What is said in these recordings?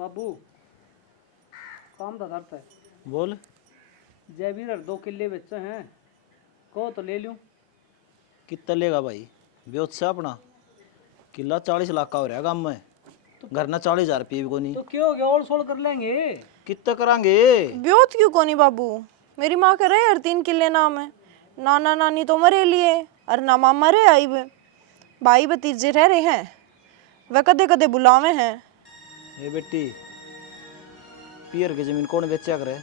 बाबू काम तो करता है। बोल। जयवीर 2 किले बेचे हैं, कहो तो ले लूं। कितना लेगा भाई? ब्योत से अपना किला 40 लाख का हो रहा गांव में, घर ना 40,000 रुपये भी को नहीं। तो क्यों हो गया, और सोल कर लेंगे। कितना करांगे? ब्योत क्यों कोनी बाबू, मेरी माँ कह रहे यार 3 किले नाम है। नाना नानी तो मरे लिए और ना मामा रे आई बे। भाई भतीजे रह रहे हैं, वह कदे कदे बुलावे हैं। ये बेटी पियर की जमीन कौन बेचा करे?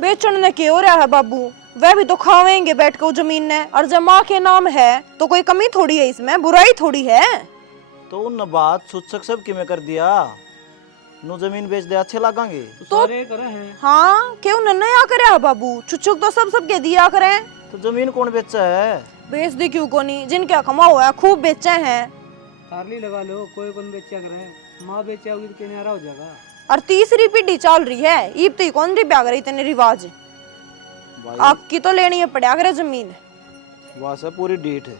बेचने ने क्यों रहा है बाबू, वह भी तो खावेंगे बैठ कर जमीन ने। और जब माँ के नाम है तो कोई कमी थोड़ी है, इसमें बुराई थोड़ी है। तो उन बात सूचक सब कि मैं कर दिया, नो जमीन बेच दे अच्छे लगांगे तो सारे करे हैं। हाँ क्यों नया करे है बाबू, छुच्छुक तो सब सबके दिया करें। तो जमीन कौन बेचा है? बेच दी क्यों कोनी, जिनका कमा हुआ है खूब बेचे हैं। तारली लगा लो, कोई कौन बेचा करे। माँ बेचा होगी तो किनारा हो जाएगा। और तीसरी पीढ़ी चल रही है, ईब तो कौन री ब्याह करे इतने रिवाज। भाई आपकी तो लेनी है पड़ा करे जमीन। वहां से पूरी डीठ है,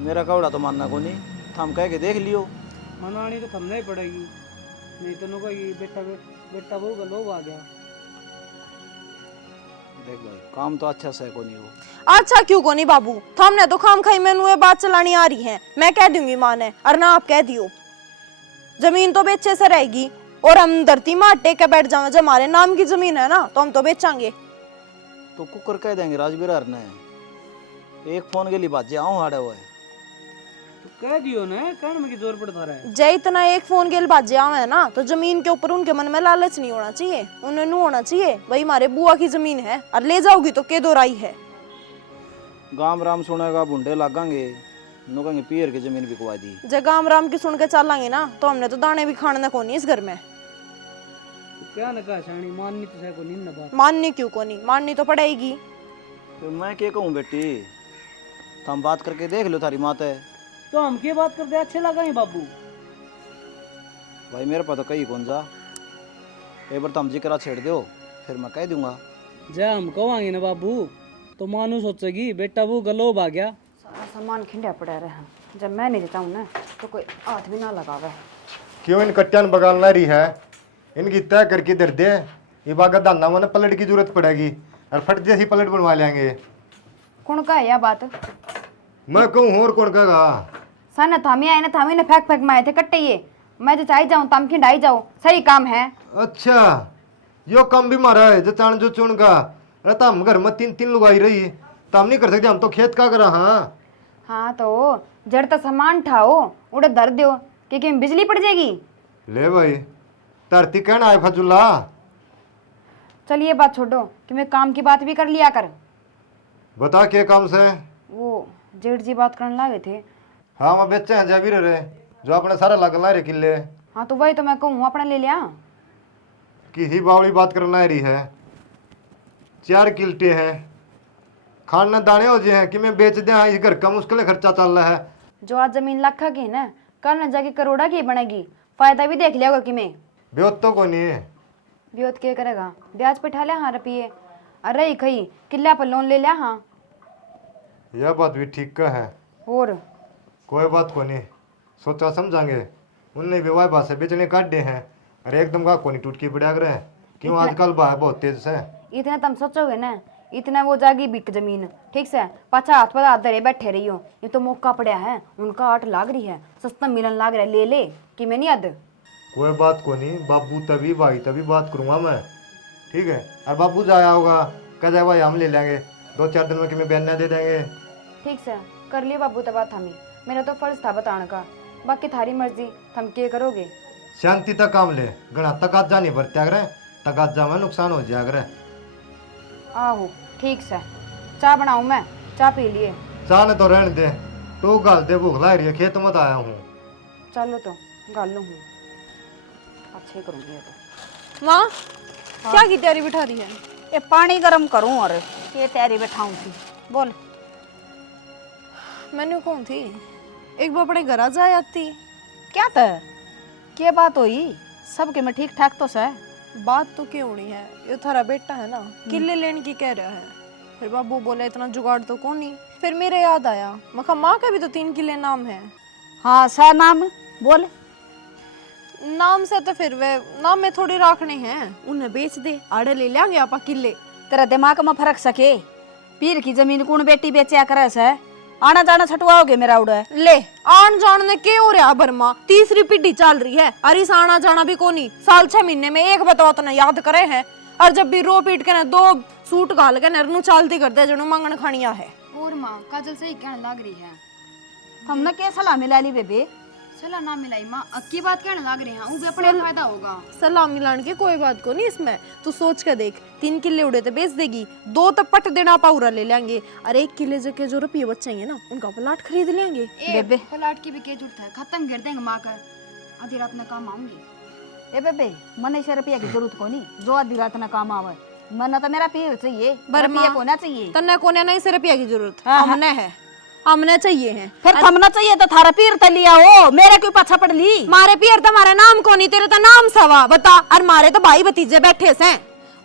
मेरा कवड़ा तो मानना को नहीं, थम कह के देख लियो। मनानी तो थमना ही पड़ेगी, नहीं तो नुको ये बेटा बेटा बहू का लोभ आ गया। देख भाई काम तो अच्छा से को नहीं हो। अच्छा क्यों को नहीं बाबू, थामने तो खाम खाई मैनू ये बात चलानी आ रही है। मैं कह दूंगी माँ ने, और ना आप कह दियो। जमीन तो बेचे से रहेगी, और हम धरती में टेक के बैठ जावे। जब हमारे नाम की जमीन है ना तो हम तो बेचांगे। तो कुकर कह देंगे राजवीर ने, एक फोन के लिए बात जे आऊं हाड़े हुआ है। तो कह दियो ना, कहने में की जोर पड़ता रहा है। जय इतना एक फोन के बाजे आवे ना तो जमीन के ऊपर उनके मन में लालच नहीं होना चाहिए। उन्हें नू होना चाहिए वही हमारे बुआ की जमीन है, और ले जाओगी तो के दोराई है। गाम राम सुनेगा बुंडे लागेंगे, नो कहेंगे पियर की जमीन बिकवा दी। जब गाम राम की सुन के चलेंगे ना तो हमने तो दाने भी खाने को नहीं इस घर में। तो क्या न कहा शानी, माननी तो को नहीं ना बात। माननी क्यों को नहीं, माननी तो पड़ेगी। तो मैं क्या कहूँ बेटी, तुम बात करके देख लो, थारी मात है। तो हम की बात करते अच्छे लगा ही बाबू। भाई मेरे पास तो कहीं कौन जा, एक बार तुम जिक्र छेड़ दो फिर मैं कह दूंगा। जब हम कहेंगे ना बाबू तो मानू सोचेगी बेटा वो गलोब आ गया। सारा सामान खिंडा पड़ा रहा, जब मैं नहीं देता हूँ ना तो कोई हाथ भी ना लगावे। क्यों इन कट्टियान बगालना रही है, इनकी तय करके दर दे। ये बागा दाना मन पलट की जरूरत पड़ेगी, और फट जैसी पलट बनवा लेंगे। कौन का है यह बात? मैं कहूँ और कौन कहेगा? सन थामी आए ना, थामी ने फेंक फेंक मारे थे कट्टे ये। मैं जो चाहे जाऊँ तम खिंडाई जाऊँ, सही काम है। अच्छा यो काम भी मारा है जो चाण जो चुन का। अरे तो हम घर में 3-3 लुगाई रही, तो हम नहीं कर सकते, हम तो खेत का करा। हाँ तो जड़ तक सामान ठाओ, उड़े धर दो कि बिजली पड़ जाएगी। ले भाई धरती कहना है फजुल्ला। चल ये बात छोड़ो कि मैं काम की बात भी कर लिया कर। बता के काम से? वो जेठ जी बात करने लगे थे। हाँ मैं बेचे हैं जयवीर रे, जो अपने सारा लगना रे किले हाँ तो वही तो मैं कहूँ अपने ले लिया। की ही बावड़ी बात करना रही है। 4 किल्टे हैं, खाना दाने हो जाए हैं कि मैं बेच दें। इस घर का मुश्किल खर्चा चल रहा है। जो आज जमीन लाखा की है ना, कल न जाके करोड़ा की बनेगी। फायदा भी देख लिया होगा कि मैं ब्योत तो को नहीं है। ब्योत क्या करेगा, ब्याज पे ठा लिया हाँ रुपये। अरे ही खई किला पर लोन ले लिया हाँ। यह बात भी ठीक का है। और कोई बात को नहीं, सोचा समझांगे। उनने विवाह बात से बेचने काट दे हैं, अरे एकदम का कोनी टूट के पड़ा रहे। क्यों आजकल बात बहुत तेज से। इतना तुम सोचोगे ना, इतना वो जागी बिक जमीन ठीक से, पाछा हाथ पर हाथ धरे बैठे रही हो। ये तो मौका पड़ा है, उनका आट लाग रही है, सस्ता मिलन लाग रहा है, ले ले कि मैं नहीं अद। कोई बात को नहीं, बाबू तभी भाई तभी बात करूंगा मैं, ठीक है। और बाबू जाया होगा कह जाए भाई हम ले लेंगे, 2-4 दिन में कि मैं बयान दे देंगे। ठीक से कर लियो बाबू तब बात हमी, मेरा तो फर्ज था बताने का, बाकी थारी मर्जी, थम के करोगे। शांति तक काम ले, घना तकाजा नहीं बरत्या करे, तकाजा में नुकसान हो जाया करे। आहो ठीक से, चाय बनाऊं मैं, चाय पी लिए। चाह ने तो रहने दे, तो गाल दे, भूख ला रही है, खेत मत आया हूँ। चलो तो गालू हूँ, अच्छे करूँगी ये तो। माँ क्या की तैयारी बिठा रही है? ये पानी गर्म करूं और ये तैयारी बैठाऊं थी। बोल। मैंने कौन थी एक बार अपने घर आ जाए आती। क्या था, क्या बात हुई? सबके में ठीक ठाक तो से? बात तो क्यों होनी है, ये थारा बेटा है ना, किले लेने की कह रहा है। फिर बाबू बोला इतना जुगाड़ तो कौन नहीं। फिर मेरे याद आया, मैं कहा माँ का भी तो 3 किले नाम है। हाँ सा नाम बोल। नाम से तो फिर वे नाम में थोड़ी रखने हैं, उन्हें बेच दे, आड़े ले लेंगे आपा किले। तेरा दिमाग में फर्क सके, पीर की जमीन कौन बेटी बेचा करे से, आना जाना छटवाओगे मेरा उड़ा। ले आन जान ने के हो रहा बर्मा, तीसरी पीढ़ी चल रही है, अरे इस आना जाना भी कोनी, साल 6 महीने में एक बताओ तो ना याद करे है, और जब भी रो पीट के ना 2 सूट घाल के नरनू चालती करते जनो मांगन खानिया है। और माँ काजल सही कहने लग रही है, हमने क्या सलाह मिला ली बेबे? सलाह ना मिलाई माँ, अक्की बात कहने लग रहे हैं, उनसे अपने फायदा होगा। सलाम मिलान के कोई बात को नहीं इसमें, तू सोच के देख, 3 किले उड़े तो बेच देगी, 2 तो पट देना पाउरा ले लेंगे, और 1 किले के जो रुपये बचेंगे ना उनका प्लाट खरीद लेंगे। बेबे प्लाट की भी क्या जरूरत है, खत्म कर देंगे माँ कर, आधी रात में काम आऊंगी। ए बेबे मने से रुपया की जरूरत को नहीं, जो आधी रात ना काम आवे, मना तो मेरा पीर चाहिए, रुपया होना चाहिए। तन्ने कोने नहीं से रुपया की जरूरत, हमने है, हमने चाहिए है। फिर थमना चाहिए तो थारा पीर तो लिया हो, मेरे क्यों पाछा पड़ ली? मारे पियर तो हमारा नाम कोनी, तेरे तो नाम सवा बता, और मारे तो भाई भतीजे बैठे से,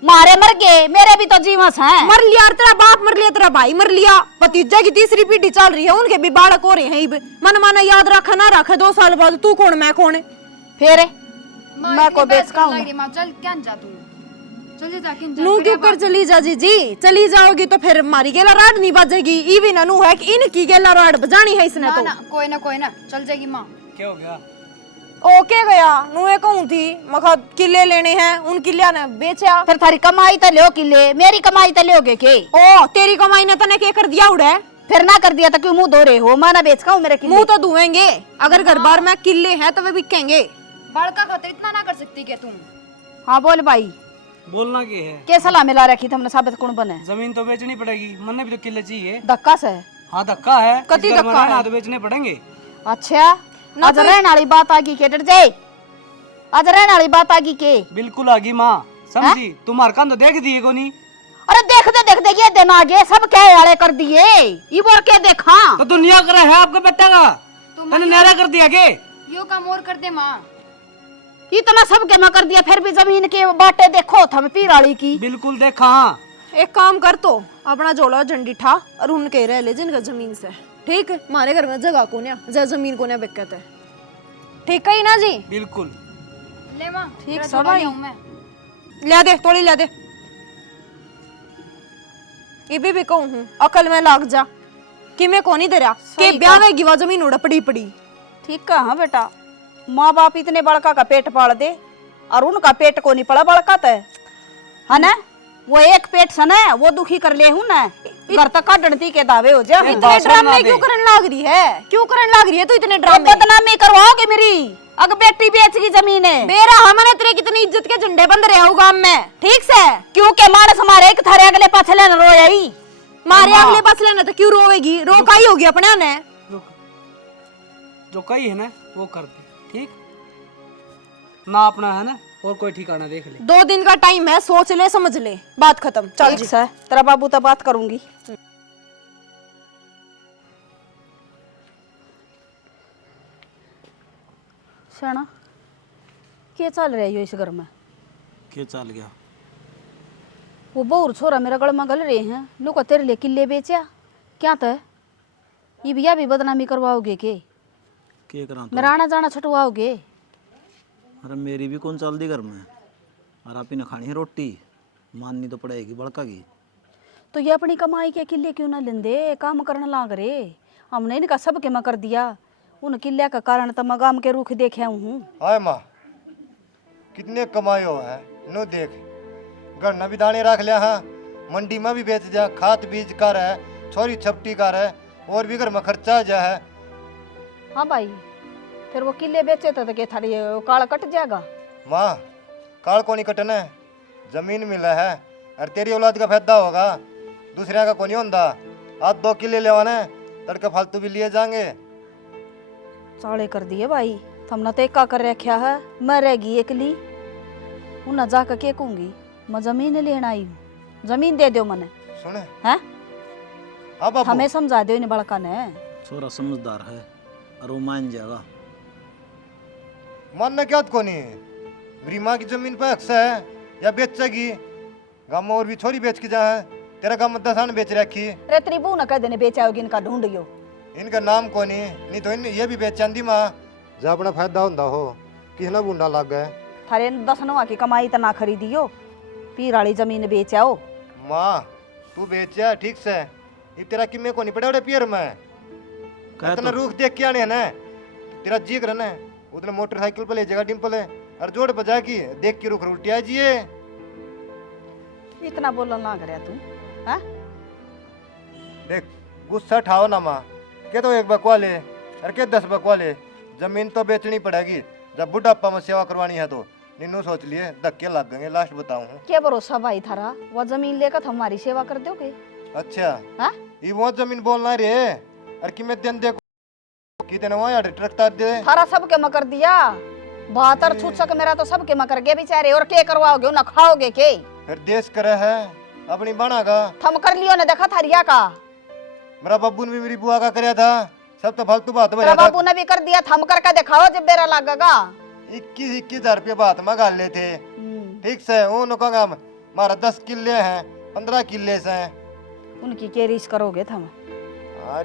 मारे मर गए, मेरे भी तो जीवस हैं। मर लिया, और तेरा बाप मर लिया, तेरा भाई मर लिया, भतीजा की तीसरी पीढ़ी चल रही है, उनके भी बालक हो रहे हैं, मन माना याद रखा ना रखे, 2 साल बाद तू कौन मैं कौन। फिर माँ, मैं इतनी को बहस बेच करने खाऊं? लग रही माँ, चल क्या जा तू, चल जा किन नू क्यों कर चली जा जी, चली जाओगी तो फिर मारी गेला राड नहीं बजेगी, ई भी ना नू है कि इनकी गेला राड बजानी है इसने तो। कोई ना चल जाएगी माँ। क्या हो गया? ओके गया, नू ये कहूं थी मखा किले लेने हैं, उन किले ने बेचा। फिर थारी कमाई तो लियो किले, मेरी कमाई तो लियोगे के? ओ तेरी कमाई ने तने क्या कर दिया उड़े? फिर ना कर दिया तो क्यों मुंह धो रहे हो? मैं ना बेच खाऊं मेरे किले? मुंह तो धुएंगे, अगर घर बार में किले हैं तो वे बिकेंगे। बड़का खातिर इतना ना कर सकती क्या तुम? हाँ बोल भाई, बोलना क्या है? के सलाह मिला रखी तुमने, साबित कौन बने? जमीन तो बेचनी पड़ेगी, मन भी तो किले चाहिए। धक्का से? हाँ धक्का है, कति इस घर में धक्का रहना है? तो बेचने पड़ेंगे। अच्छा आज रहने वाली बात आगी के डर जाए, आज रहने वाली बात आगी के? बिल्कुल आगी माँ, समझी? तुम्हार कान तो देख दिए को नहीं? अरे देख दे ये दिन आगे सब क्या आड़े कर दिए, ये बोल के देखा तो दुनिया करे है आपके बेटा का, तूने न्यारा कर दिया के? यो काम और कर दे माँ। इतना सब के मैं कर दिया, फिर भी जमीन के बाटे देखो थम पीराली की। बिल्कुल देखा। हाँ एक काम कर, तो अपना झोला झंडी ठा और उनके रह ले जिनका जमीन से, ठीक है? हमारे घर में जगह को नहीं, जमीन को नहीं बिकत है, ठीक है ना जी? बिल्कुल। ले माँ ठीक सब भाई, मैं ले दे, थोड़ी ले दे, ये भी कहूँ हूँ, अकल में लाग जा कि मैं कौन ही दे रहा कि ब्याह में गिवा जमीन उड़ा पड़ी पड़ी। ठीक कहा बेटा, माँ बाप इतने बड़का का पेट पाल दे और उनका पेट को नहीं पड़ा बड़का है ना, वो एक पेट से ना वो दुखी कर ले हूँ ना, घर तक काटती के दावे हो जाए। इतने ड्रामे क्यों करने लाग रही है, क्यों करने लाग रही है तू इतने ड्रामे? बदनामी करवाओगे मेरी, अगर बेटी बेच की जमीन है मेरा, हमने तेरे कितनी इज्जत के झंडे बंद रहे हो गांव में, ठीक से? क्योंकि मानस हमारे एक थारे अगले पाछे लेने रोई, मारे अगले पास लेना तो क्यों रोवेगी? रोका ही होगी अपने ने, जो कही है ना वो कर दे, ठीक ना? अपना है ना, और कोई ठिकाना देख ले। 2 दिन का टाइम है, सोच ले समझ ले, बात खत्म। चल जी, तेरा बाबू तो बात करूंगी। शाना क्या चल रहा है इस घर में? क्या चल गया? वो बहुर छोरा मेरा गल में गल रहे हैं, लोग तेरे लिए किले बेचा क्या? तो ये भैया भी बदनामी करवाओगे के? करा तो? मेरा आना जाना छटवाओगे? अरे मेरी भी कौन चल दी घर में, और आप ही ने खानी है रोटी, माननी तो पड़ेगी बड़का की। तो ये अपनी कमाई के किले क्यों ना लेंदे, काम करने लाग रे? हमने इनका सब के मैं कर दिया, उन किले का कारण तो मैं गाम के रुख देखे हूँ। हाय माँ, कितने कमाए हो है नो देख, घर न भी दाने रख लिया, हाँ मंडी में भी बेच दिया, खाद बीज कर है, छोरी छपटी कर है, और भी घर में खर्चा जा है। हाँ भाई, फिर वो किले बेचे तो क्या थारी काला कट जाएगा? माँ काल को नहीं कटना है, जमीन मिला है और तेरी औलाद का फायदा होगा, दूसरे का को नहीं होता। आज 2 किले लेवाने, तड़के फालतू भी लिए जाएंगे। चाले कर दिए भाई, हमने तो एका कर रखा है, मैं रहेगी एकली, उन्हें जाकर के कहूंगी मैं जमीन लेना आई हूँ, जमीन दे दो मने। सुने हैं? हाँ बाबू, हमें समझा दो इन बड़का ने। छोरा समझदार है और वो मान जाएगा। मानना क्या को नहीं, मेरी माँ की जमीन पर हक है या बेचेगी? गाँव में और भी छोरी बेच के जा है, तेरा गाँव में 10 आने बेच रखी। रे तेरी बहू न कह देने बेचा होगी, इनका ढूंढियो, इनका नाम को नहीं तो इन ये भी बेच आंदी माँ। जब अपना फायदा होता हो किसना बूंदा लग गया थारे 10 नवा की कमाई तो ना खरीदियो, पीर वाली जमीन बेच आओ। माँ तू बेचा ठीक से ये तेरा किमे को नहीं पड़े उड़े पियर में कह इतना तो रूख देख के आने है ना तेरा जी कर ना उधर मोटरसाइकिल पे ले जाएगा डिम्पल है और जोड़ बजा की देख के रुख उल्टी आ जिए इतना बोलन ना करे तू, हाँ? देख गुस्सा ठाओ ना माँ के तो एक बकवा ले और के 10 बकवा ले जमीन तो बेचनी पड़ेगी जब बुढ़ापा में सेवा करवानी है तो निन्नू सोच लिए धक्के लग गए लास्ट बताऊं क्या भरोसा भाई थारा, वो जमीन लेकर हमारी सेवा कर दोगे? अच्छा हाँ? ये वो जमीन बोलना रे और कि मैं दिन देखो कि दिन वहाँ यार ट्रक तार दे थारा सबके मकर दिया, 72 छूछक मेरा तो सबके मकर गए बेचारे, और के करवाओगे ना खाओगे के? फिर देश करे है अपनी बना का थम कर लियो ने देखा थारिया का, मेरा बब्बू ने भी मेरी बुआ का कराया था सब तो फालतू बात तेरा बाबू ने भी कर दिया, थम करके दिखाओ जब बेरा लगेगा। 21,000 रुपये बात में गाल लेते ठीक से वो कहा हमारा 10 किले हैं 15 किले से उनकी के रीस करोगे थम?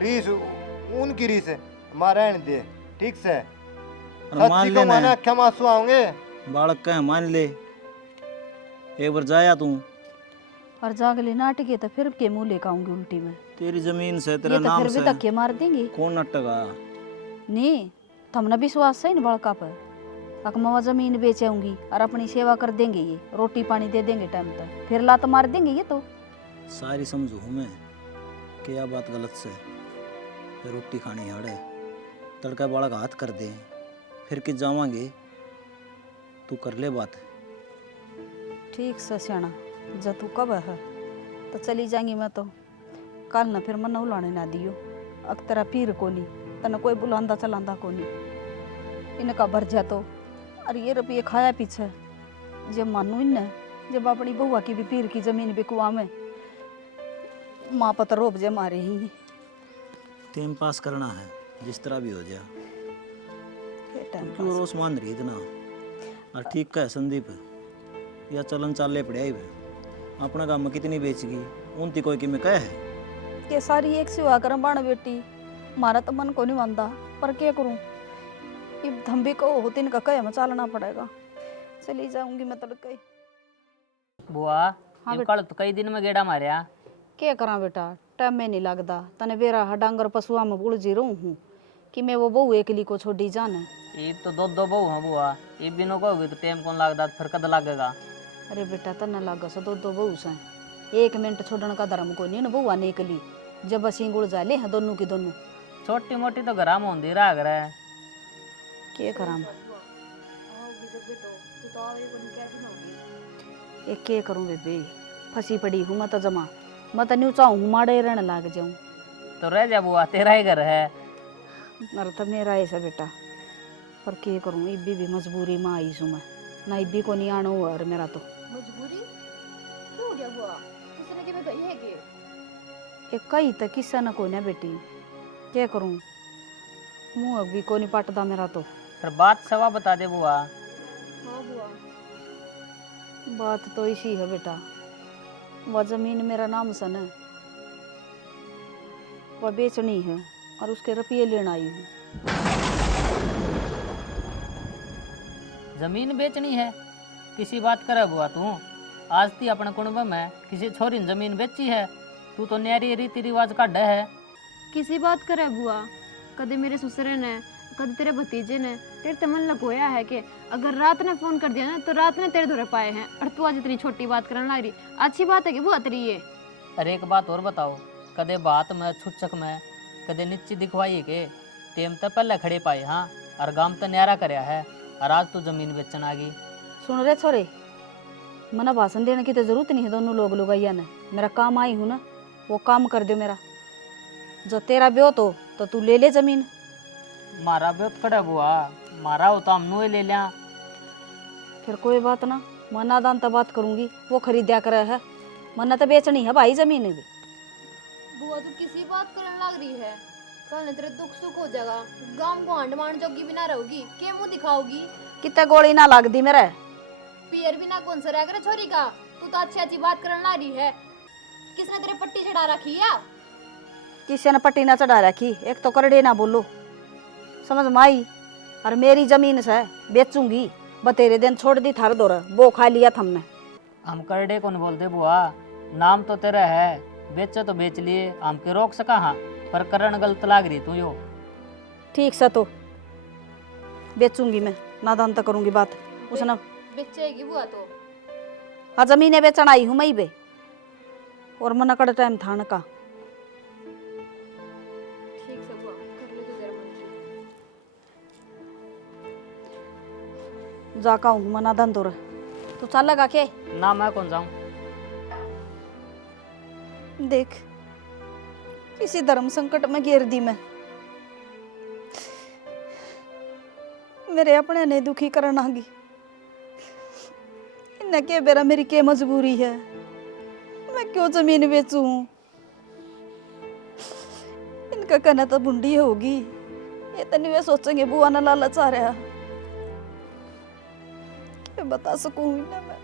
रीस उनकी रीस हमारा दे ठीक से और मान सच्ची को लेना माने है, अक्खा मासू आओगे बालक का है, मान ले एक बार जाया तू और जागले नाटके तो फिर के मुंह लेकर आऊंगी उल्टी में, तेरी जमीन से तेरा ये तो नाम फिर भी से धक्के मार देंगे। कौन अटका नहीं थमने विश्वास है ना बड़का पर, अकमावा जमीन बेचाऊंगी और अपनी सेवा कर देंगे, ये रोटी पानी दे देंगे टाइम तक, फिर लात मार देंगे ये तो। सारी समझू हूँ मैं कि यह बात गलत से फिर रोटी खानी हाड़े तड़का बाड़ा का हाथ कर दे फिर कि जावांगे तू कर ले बात ठीक से सियाना जब तू कब है तो चली जाएंगी मैं तो कल ना फिर मन उलाने ना दियो, अक तेरा पीर को नहीं तना कोई बुलांदा चलांदा को नहीं, इनका भर जा तो और ये रुपये खाया पीछे जब मानू इन जब अपनी बुआ की भी पीर की जमीन बिकवा में माँ पता रोब जे मारे ही टाइम पास करना है जिस तरह भी हो जाए के टाइम क्यों रोस मान रही इतना और ठीक का है संदीप या चलन चाले पड़े अपना काम में कितनी बेचगी उनती कोई कि मैं कह है के सारी एक सेवा करम बाण बेटी, मारा तो मन को नहीं मानता पर क्या करूं, ये धंबे को होते इनका कह में चालना पड़ेगा, चली जाऊंगी मैं तड़के। बुआ हाँ कल तो कई दिन में गेड़ा मारिया क्या करा बेटा, टाइम में नहीं लगता, तने बेरा डांगर पशुआ में बुड़ जी रहूं हूँ कि मैं वो बहू एकली को छोड़ी जाने। ये तो दो बहू हैं बुआ, ये बिनो कहोगे तो टाइम कौन लगता फिर कद लगेगा। अरे बेटा तने लाग सो दो बहू से 1 मिनट छोड़ने का धर्म को नहीं ना बहूआ ने एकली, जब बस गुड़ जा ले दोनों की दोनों छोटी मोटी तो घर में होती रहा घर है क्या करा एक के करूं बेबे, फंसी पड़ी हूँ मैं तो जमा, मैं तो न्यू चाहूँ हूँ माड़े रहने लाग जाऊँ। तो रह जा बुआ तेरा ही घर है। अरे तो मेरा ऐसा बेटा पर क्या करूँ, इब्बी भी मजबूरी में आई हूँ मैं, ना इब्बी को नहीं आना हुआ और मेरा तो मजबूरी क्यों हो गया बुआ, किसी ने कि गई है कि एक कई तो किस्सा न को ना बेटी, क्या करूँ मुँह भी को नहीं पटता मेरा तो। फिर बात सवा बता दे बुआ। हाँ बुआ बात तो इसी है बेटा, वह जमीन मेरा नाम सन है, वह बेचनी है और उसके रुपये लेना आई हूँ। जमीन बेचनी है किसी बात करे बुआ तू, आज ती अपने कुंभ में किसी छोरी ने जमीन बेची है, तू तो न्यारी रीति रिवाज का डे है। किसी बात करे बुआ, कदे मेरे ससुरे ने कदे तेरे भतीजे ने तेरे ते मन लगोया है कि अगर रात ने फोन कर दिया ना तो रात ने तेरे धोरे पाए हैं, और तू आज इतनी छोटी बात करने लग रही, अच्छी बात है कि बुआ तेरी ये। अरे एक बात और बताओ, कदे बात में छुचक में कदे नीची दिखवाई के टेम तो पहले खड़े पाए हाँ, और गांव तो न्यारा करया है और आज तू जमीन बेचन आ गई। सुन रहे छोरे, मना भाषण देने की तो जरूरत नहीं है, दोनों लोग लुगाइया ने मेरा काम आई हूँ ना, वो काम कर दो मेरा, जो तेरा ब्यो तो तू ले ले जमीन। मारा बेत खड़ा बुआ, मारा हो तो हमनू ही ले लिया। फिर कोई बात ना, मैं नादान तो बात करूंगी, वो खरीदा करे है, मन्ना तो बेचनी है भाई जमीन भी। बुआ तू किसी बात करने लग रही है, कल तेरे दुख सुख हो जाएगा, गांव को हांड मांड जोगी भी ना रहोगी, के मुंह दिखाओगी, कितने गोली ना लग दी मेरे, पियर भी ना कौन सा रह छोरी का, तू तो अच्छी अच्छी बात करने लग रही है, किसने तेरे पट्टी चढ़ा रखी है? किसी ने पट्टी ना चढ़ा रखी, एक तो करड़े ना बोलो, समझ में आई, और मेरी जमीन से बेचूंगी। बतेरे दिन छोड़ दी थार दौर वो खा लिया थमने। हम करडे कौन बोलते बुआ, नाम तो तेरा है, बेचे तो बेच लिए, हम के रोक सका हाँ, पर करण गलत लाग रही तू यो। ठीक से तो बेचूंगी मैं, नादान तक करूंगी बात उसने। बेचेगी बुआ तो हाँ जमीने बेचन आई हूँ मैं बे, और मना कड़ टाइम था का। ठीक से बुआ कर ले तो तेरा मन। जाका हूँ मना दन तो तू चल लगा के ना मैं कौन जाऊं। देख किसी धर्म संकट में घेर दी मैं, मेरे अपने ने दुखी करन आगी। इन्हें के बेरा मेरी के मजबूरी है, मैं क्यों जमीन बेचूं। इनका कहना तो बुंडी होगी, ये तो नहीं वे सोचेंगे बुआ ना लालच आ रहा। क्या बता सकूं इन्हें मैं।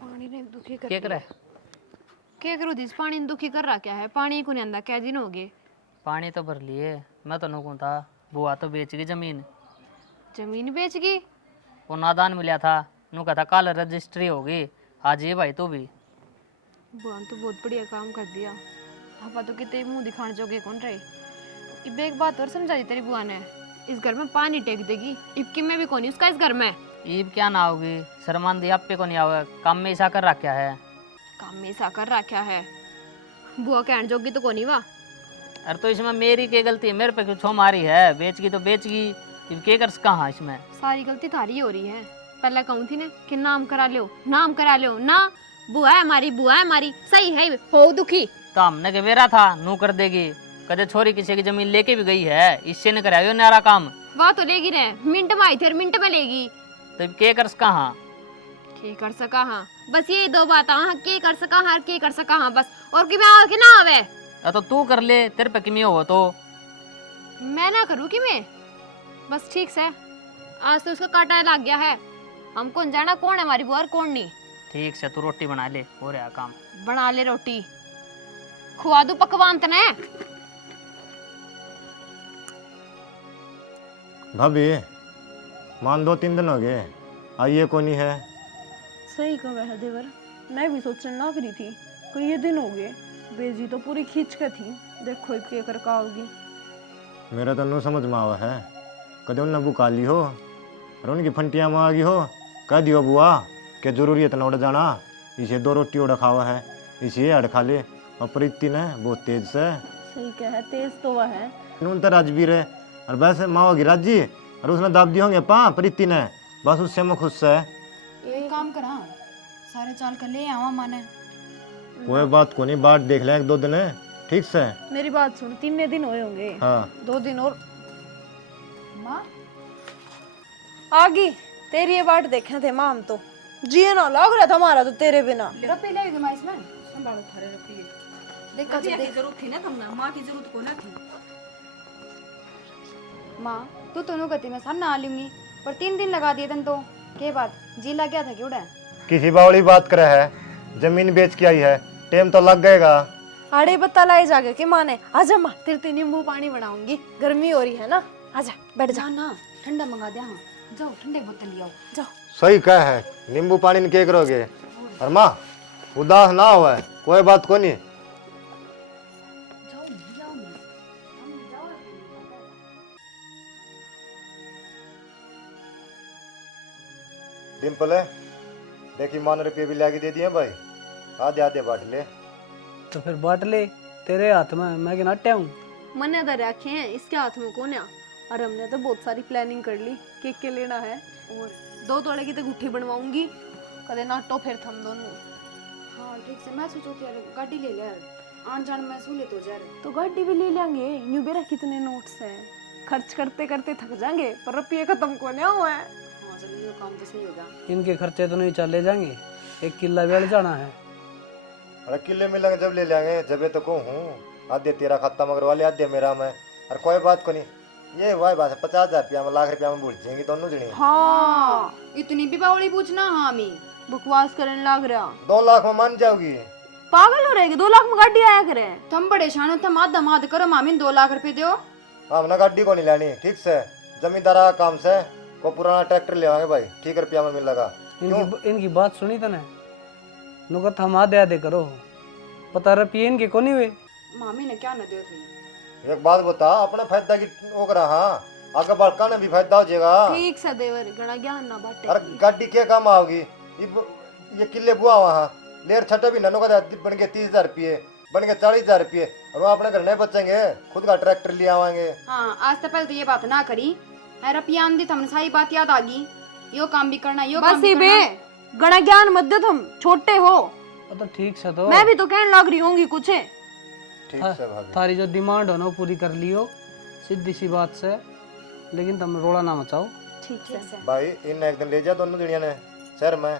पानी ने दुखी कर क्या करे? क्या करो दिस पानी ने दुखी कर रहा क्या है? पानी को नहीं आंदा क्या दिन हो गए? पानी तो भर लिए, मैं तो नुकूं था, बुआ तो बेच गई जमीन। जमीन बेच गई? वो नादान मिला था, नु कहता कल रजिस्ट्री होगी, आज ये भाई तू भी। बुआ ने तो बहुत बढ़िया काम कर दिया। पापा तो कितने मुंह दिखाने जोगे कौन रहे। इब एक बात और समझा दी तेरी बुआ ने, इस घर में पानी टेक देगी, इब की मैं भी कौन उसका इस घर में। ईब क्या ना होगी, शर्मांदी आप पे को नहीं आवे, काम में ऐसा कर रखा है। काम में ऐसा कर रखा है, बुआ कहने जोगी तो कौन ही वाह। अरे तो इसमें मेरी क्या गलती है, मेरे पे क्यों छो मारी है, बेच गई तो बेच गई, इब क्या कर सका हाँ इसमें। सारी गलती थारी हो रही है। पहले कहूँ थी ना कि नाम करा लो, नाम करा लो ना। बुआ है हमारी, बुआ है हमारी, सही है हो दुखी। तो हमने के बेरा था नू कर देगी, कदे छोरी किसी की जमीन लेके भी गई है, इससे न करायो न्यारा काम। वाह तो लेगी रे, मिनट में आई थी और मिनट में लेगी। तो इब क्या कर सका हाँ। के कर सका हाँ, बस यही दो बात हाँ, के कर सका हाँ, के कर सका हाँ बस, और कि मैं आके ना आवे। तो तू कर ले, तेरे पे किमी हो तो। मैं ना करूँ कि मैं बस ठीक से, आज तो उसका काटा लग गया है। हम कौन जाना कौन है हमारी बुआ और कौन नहीं। ठीक से तू रोटी बना ले, हो रहा काम। बना ले रोटी, खुआ दू पकवान तने। भाभी मान 2-3 दिन हो गए आइए को नहीं है। सही कहा है देवर, मैं भी सोचने ना करी थी कोई ये दिन हो गए। बेजी तो पूरी खींच के थी, देखो क्या कर का होगी। मेरा तो नो समझ में आवा है, कदे उन्हें बुका ली हो और उनकी फंटिया में आ गई हो, कह दियो बुआ क्या जरूरी है इतना उड़ जाना, इसे 2 रोटी उड़ा खावा है, इसे हड़ खा ले। और प्रीति ने बहुत तेज से। सही कहा है, तेज तो वह है। नून तो राजवीर है और वैसे माँ होगी राजी, और उसने दाब दिए होंगे पा प्रीति ने, बस उससे मैं खुश है। एक काम करा, सारे चाल कर ले आवा माने। कोई बात को नहीं, बात देख ले 1-2 दिन है, ठीक से। मेरी बात सुन, 3 दिन हुए होंगे। हाँ 2 दिन और माँ आगी तेरी ये बाट देखे थे माँ, हम तो जिए ना लग रहा था हमारा तो तेरे बिना। रपे ले गए माँ इसमें संभालो थारे रपी। देखा जब देख जरूरत थी ना तुमने, माँ की जरूरत को ना थी। माँ तू तो गति में सब ना लूंगी, पर 3 दिन लगा दिए तन तो के बात जी लग गया था क्यों? किसी बावली बात करे है, जमीन बेच के आई है, टाइम तो लग गएगा। आड़े बत्ता लाई जाके कि माँ ने, आजा माँ तेरे ते नींबू पानी बनाऊंगी, गर्मी हो रही है ना, आजा बैठ जा। ना ठंडा मंगा दिया। हाँ जाओ ठंडे बोतल ले आओ जाओ। सही कह है, नींबू पानी ने क्या करोगे। और माँ उदास ना हो, कोई बात को नहीं। डिम्पल है देखी, मान रुपये भी लाके दे दिए भाई, आधे आधे बांट ले। तो फिर बांट ले, तेरे हाथ में, मैं क्या नाट्या हूँ। मन्ने तो रखे हैं इसके हाथ में कौन है, और हमने तो बहुत सारी प्लानिंग कर ली केक के लेना है, और 2 तोड़े की तो गुट्ठी बनवाऊंगी, कदे नाटो फिर थम दोनों। हाँ ठीक से, मैं सोचो कि यार गाड़ी ले ले, आन जान में सूले तो यार। तो गाड़ी भी ले लेंगे, न्यू बेरा कितने नोट्स हैं, खर्च करते करते थक जाएंगे, पर रुपये खत्म कोने हुआ है। हाँ चलो ये काम तो सही होगा। इनके खर्चे तो नहीं चले जाएंगे, 1 किला बेल जाना है। अरे किले मिलेंगे जब ले लेंगे, जब तो को हूँ, आधे तेरा खाता मगरवा ले, आधे मेरा मैं। और कोई बात को नहीं, ये हुआ बस 50,000 रुपया में लाख रुपया में बुढ़ जाएंगी दोनों जनी। हाँ इतनी भी बावली पूछना हामी बकवास करने लग रहा 2 लाख में मान जाओगी। पागल हो रहेगी 2 लाख में गाड़ी आया करे तुम बड़े शानो तुम आधा माद करो मामी 2 लाख रुपए दो। हमने गाड़ी को नहीं लेनी ठीक से, जमींदारा का काम से को पुराना ट्रैक्टर ले आएंगे भाई, ठीक रुपया में मिलेगा। इनकी बात सुनी तने नुकत हम आधे आधे करो पता रुपये इनके को नहीं हुए। मामी ने क्या न दियो थी। एक बात बता, अपना फायदा की वो करा, हाँ आगे बड़का ने भी फायदा हो जाएगा। ठीक से देवर गणा ज्ञान ना बाटे अरे गाड़ी क्या काम आओगी, ये किले बुआ वहाँ लेर छठे भी ननों का बन गए 30,000 रुपये, बन गए 40,000 रुपये, और वो अपने घर नहीं बचेंगे, खुद का ट्रैक्टर ले आवाएंगे। हाँ आज तो पहले तो ये बात ना करी है रुपया आंदी तुमने सारी बात याद आ गई। यो काम भी करना यो काम बस भी ही बे करना। गणा ज्ञान मत दे, तुम छोटे हो। तो ठीक से तो मैं भी तो कहने लग रही होंगी कुछ है। ठीक से भाभी। थारी जो डिमांड हो ना वो पूरी कर लियो सीधी सी बात से, लेकिन तुम रोड़ा ना मचाओ। ठीक से भाई इन एक दिन ले जा दोनों दुनिया ने शहर में,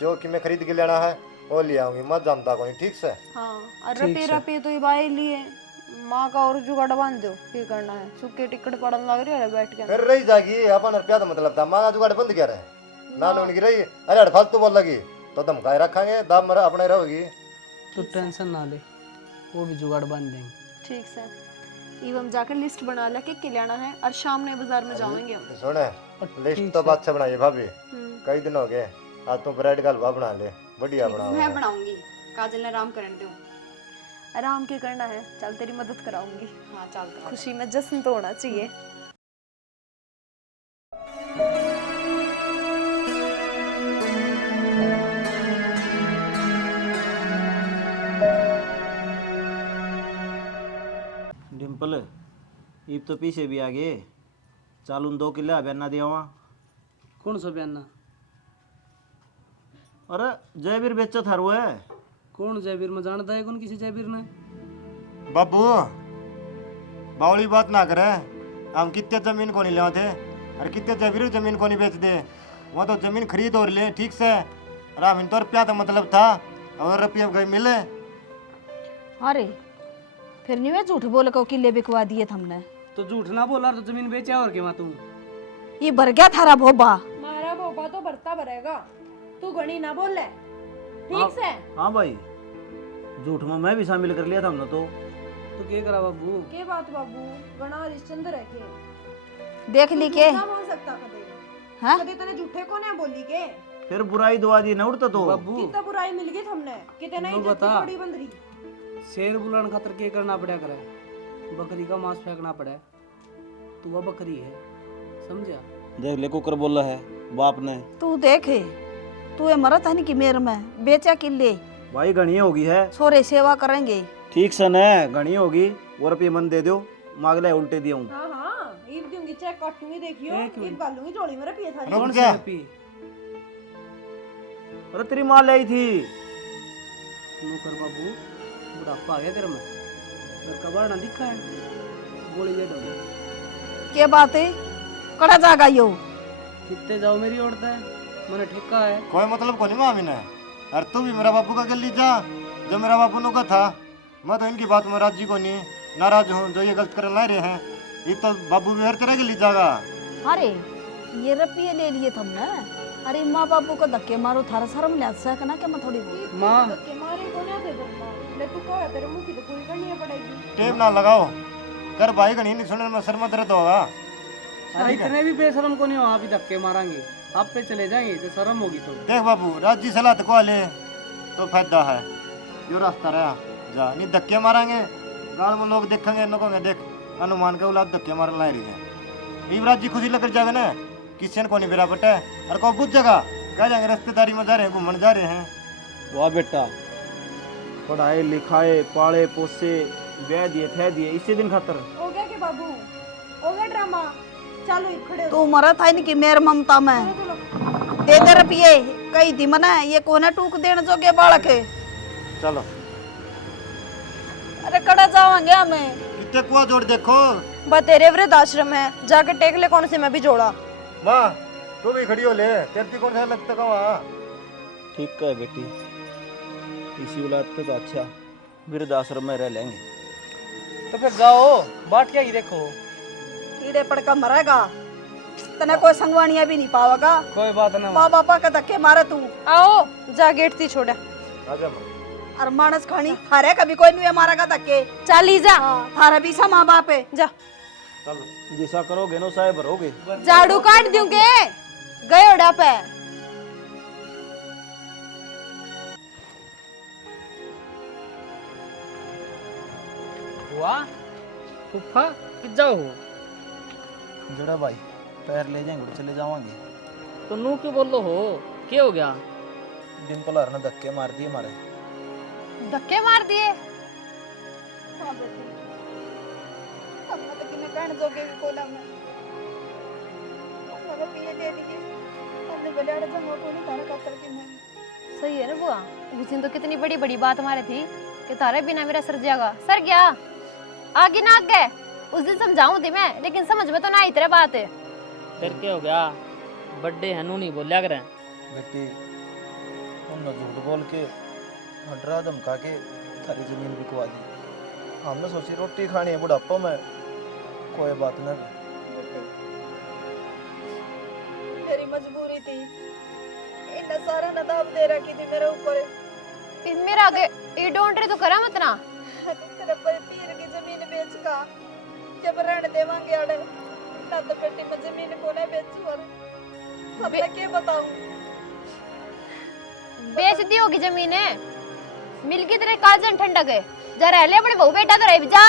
जो कि मैं खरीद के लेना है वो ले आऊंगी, मत जानता कोई ठीक से। हाँ और रपे रपे तो ये बाई लिए माँ का और जुगाड़ बांध दो, क्या करना है सुखे टिकट पड़न लग रही है बैठ के। फिर रही जाएगी अपन रुपया तो मतलब था, माँ का जुगाड़ बंद क्या रहे ना उनकी रही। अरे फालतू बोल लगी तो धमकाए रखेंगे, दाम मरा अपने रहोगी। तो टेंशन ना ले, वो भी जुगाड़ बांध देंगे। ठीक से एवं जाकर लिस्ट बना ला के लेना है और शाम में बाजार में जाएंगे हम। सुने लिस्ट तो बात से बनाइए भाभी, कई दिन हो गए, आज तू ब्रेड का हलवा बना ले, बढ़िया बना। मैं बनाऊंगी, काजल ने आराम करने दो। आराम के करना है, चल तेरी मदद कराऊंगी। हाँ चल करा। खुशी में जश्न तो होना चाहिए। डिम्पल ईब तो पीछे भी आ गए, चालून 2 किले अबेना दिया वहाँ। कौन सा बयाना? अरे जयवीर बेचा था वो है। कौन जयवीर में जानता है कौन किसी जयवीर ने? बाबू बावली बात ना करे, हम कितने जमीन को नहीं ले थे और कितने जबीर जमीन को नहीं बेच दे, वो तो जमीन खरीद और ले ठीक से। राम तो रुपया तो मतलब था और रुपया गए मिले। अरे फिर नहीं वे झूठ बोल को किले बिकवा दिए हमने। तो झूठ ना बोला तो जमीन बेचा और क्या तुम? ये भर गया थारा भोबा। मारा भोपा तो भरता भरेगा, तू गणी ना बोल ले ठीक से। हाँ भाई झूठ में मैं भी शामिल कर लिया था हमने तो क्या करा बाबू? के बात बाबू गणा हरिश्चंद्र है के देख ली के ना बोल सकता कदे। हाँ? कदे तने झूठे को नहीं बोली के। फिर बुराई दुआ दी ना उड़ता तो बाबू कितना बुराई मिल गई हमने, कितने नो इज्जत बता। की बड़ी बंदरी। शेर बुलाने खातर क्या करना पड़ा करे? बकरी का मांस फेंकना पड़े। तू वो बकरी है, समझा? देख ले कुकर बोला है बाप ने। तू देखे तू ये मरत है कि मेर में बेचा किले भाई घनी होगी है, छोरे सेवा करेंगे। ठीक से न घनी होगी, वो रुपये मन दे दो, मांगले उल्टे दिया हूँ। हाँ हाँ ईद दूंगी, चेक काटूंगी, देखियो एक मिनट। ईद डालूंगी झोली में रुपये थारी। रुक कौन जा। C P? अरे तेरी माँ ले आई थी। नौकर बाबू बुढ़ापा आ गया तेरे में, घर का बार ना दिखा है, गोली दे दो। के बात है कड़ा जागा यो कितने जाओ मेरी औरत है, मैंने ठेका है। कोई मतलब को नहीं मामी ने। अरे तू भी मेरा बापू का गली जा, जो मेरा बापू नो का था। मैं तो इनकी बात में राजी को नहीं नाराज हूँ, जो ये गलत करने ला रहे हैं। ये तो बाबू भी हर तरह के ली जाएगा। अरे ये रुपये ले लिए तुमने। अरे माँ बापू को धक्के मारो थारा शर्म ले सकना क्या मैं थोड़ी बहुत। माँ धक्के मारे को ना दे दो ले, तू कहो तेरे मुंह की तो पूरी करनी पड़ेगी। टेप ना लगाओ कर भाई का नहीं सुनने में सर में दर्द होगा। अरे इतने भी बेशरम को नहीं हो, आप ही धक्के मारेंगे, आप पे चले जाएंगे तो शर्म होगी। तो देख बाबू राजी सलाह को ले तो फायदा है, यो रास्ता रहा जा, नहीं धक्के मारेंगे गाँव में लोग देखेंगे नको देख अनुमान के औलाद धक्के मारने ला रही है। ये राजी खुशी लग जाएगा ना, किसी को नहीं बेरा बटे और को बुझ जगह कह जाएंगे रिश्तेदारी में जा रहे हैं, घूमने जा रहे हैं। वाह बेटा पढ़ाए लिखाए पाले पोसे ब्याह दिए थे दिए इसी दिन खातर। हो गया के बाबू, हो गया ड्रामा, चलो ईद खड़े हो तू मरत है कि मेर ममता में चलो। दे दे रुपये कही थी मना ये कोने टूक देने जो के बालक है। चलो अरे कड़ा जावांगे हमें कितने कुआ जोड़ देखो। बा तेरे वृद्धाश्रम है, जाके टेक ले, कौन से मैं भी जोड़ा। माँ तू भी खड़ी हो ले, तेरे कौन सा लगता का वहाँ। ठीक है बेटी, इसी औलाद पे तो अच्छा वृद्धाश्रम में रह लेंगे। फिर जाओ बाट क्या ही देखो। कीड़े पड़ कर मरेगा, तने कोई संगवानिया भी नहीं पावेगा। कोई बात ना माँ बापा का धक्के मारे तू आओ जा गेट थी छोड़ा और मानस खानी थारे कभी कोई नहीं मारेगा धक्के। चाली जा थारा भी सा माँ बाप है। जा जैसा करोगे नो साहेब भरोगे। झाड़ू काट दूंगे गए उड़ा पे। हुआ फूफा कित जाओ हो? जड़ा भाई पैर ले जाएंगे तो चले जावांगे। तो नू क्यों बोल लो हो? क्या हो गया? डिम्पल हर ने धक्के मार दिए मारे। धक्के मार दिए? हाँ बेटी, अब मैं तो किन्हें कहने जोगे भी कोला में। मगर पिए दे दी हमने बलियाड़ा जंगों को नहीं थारा कत्ल की मैं। सही है ना बुआ, उस दिन तो कितनी बड़ी बड़ी बात मारे थी कि तारे बिना मेरा सर जाएगा। सर गया आगे ना आगे उस दिन समझाऊं थी मैं, लेकिन समझ में तो ना आई तेरे बात है। फिर क्या हो गया? बर्थडे है नू नहीं बोलिया करें। बेटी उन्होंने झूठ बोल के डरा धमका के सारी जमीन बिकवा दी। हमने सोची रोटी खानी है बुढ़ापा में, कोई बात ना। मेरी मजबूरी थी, इन सारा नदाब दे रखी थी मेरे ऊपर। मेरा आगे ये डोंटरे तो करा मत ना। तेरे पीर की जमीन बेच का जब ऋण देवांगे अड़े ना तो बेटी मैं जमीन को नहीं बेचू। और अब मैं क्या बताऊं? बेच दी होगी जमीन है, मिल के तेरे काजन ठंडक है। जा रह ले अपने बहू बेटा तो रह भी जा।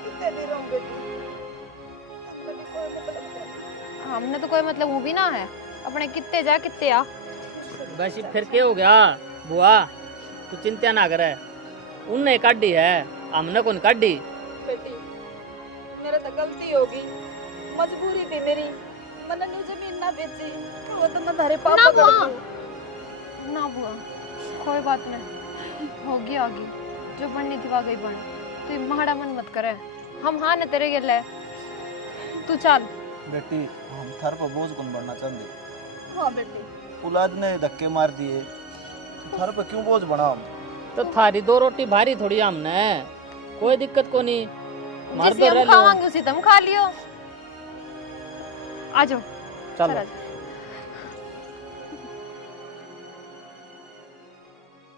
कितने दिन रहूं बेटी? हमने कोई मतलब नहीं। हमने तो कोई मतलब वो भी ना है, अपने कितने जा कितने आ। वैसे फिर क्या हो गया बुआ? तू चिंता ना करे, उनने काटी है, हमने कौन काटी। बेटी मेरे तो गलती होगी, मजबूरी थी मेरी। मैंने नु जमीन ना बेची वो तो मैं थारे पापा ना कर बुआ, दूं। ना बुआ कोई बात नहीं, होगी आगी जो बननी थी वाकई बन। तू महाड़ा मन मत करे, हम हाँ न तेरे गिले। तू चल बेटी हम थार पर बोझ कौन बढ़ना चाहते। हाँ बेटी औलाद ने धक्के मार दिए, थार पर क्यों बोझ बना हम? तो थारी 2 रोटी भारी थोड़ी हमने, कोई दिक्कत को नहीं। जिसे हम खावांगे उसी तुम खा लियो। आ जाओ चलो चल आ जाओ।